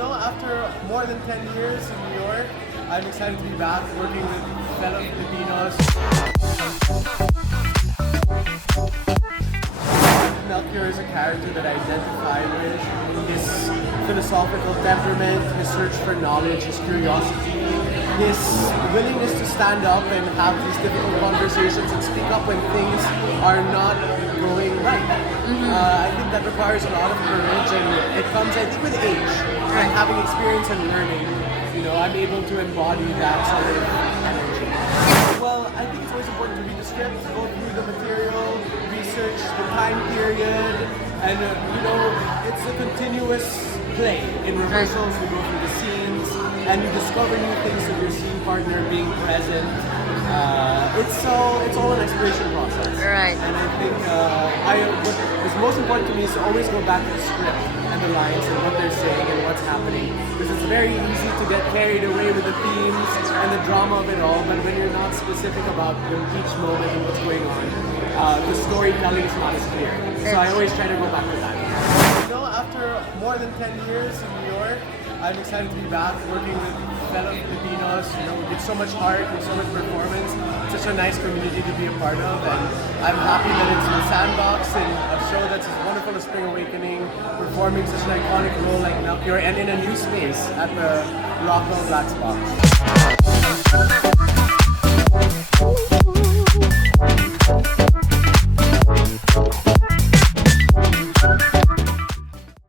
After more than 10 years in New York, I'm excited to be back working with fellow Filipinos. Melchior is a character that I identify with. His philosophical temperament, his search for knowledge, his curiosity, his willingness to stand up and have these difficult conversations and speak up when things are not going right. I think that requires a lot of courage, and it comes, I think, with age and having experience and learning. I'm able to embody that sort of energy. Well, I think it's always important to read the script, go through the material, research the time period, and it's a continuous play. In rehearsals, we go through the scenes, and you discover new things of your scene partner being present. It's all an exploration process. Right. And I think what is most important to me is to always go back to the script and the lines and what they're saying and what's happening. Because it's very easy to get carried away with the themes and the drama of it all, but when you're not specific about each moment and what's going on, the storytelling is not as clear. So I always try to go back to that. After more than 10 years in New York, I'm excited to be back working with fellow Filipinos. We give so much heart and so much performance. It's such a nice community to be a part of, and I'm happy that it's in Sandbox and a show that's as wonderful as Spring Awakening, performing such an iconic role like Melchior, and in a new space at the Rockwell Black Box.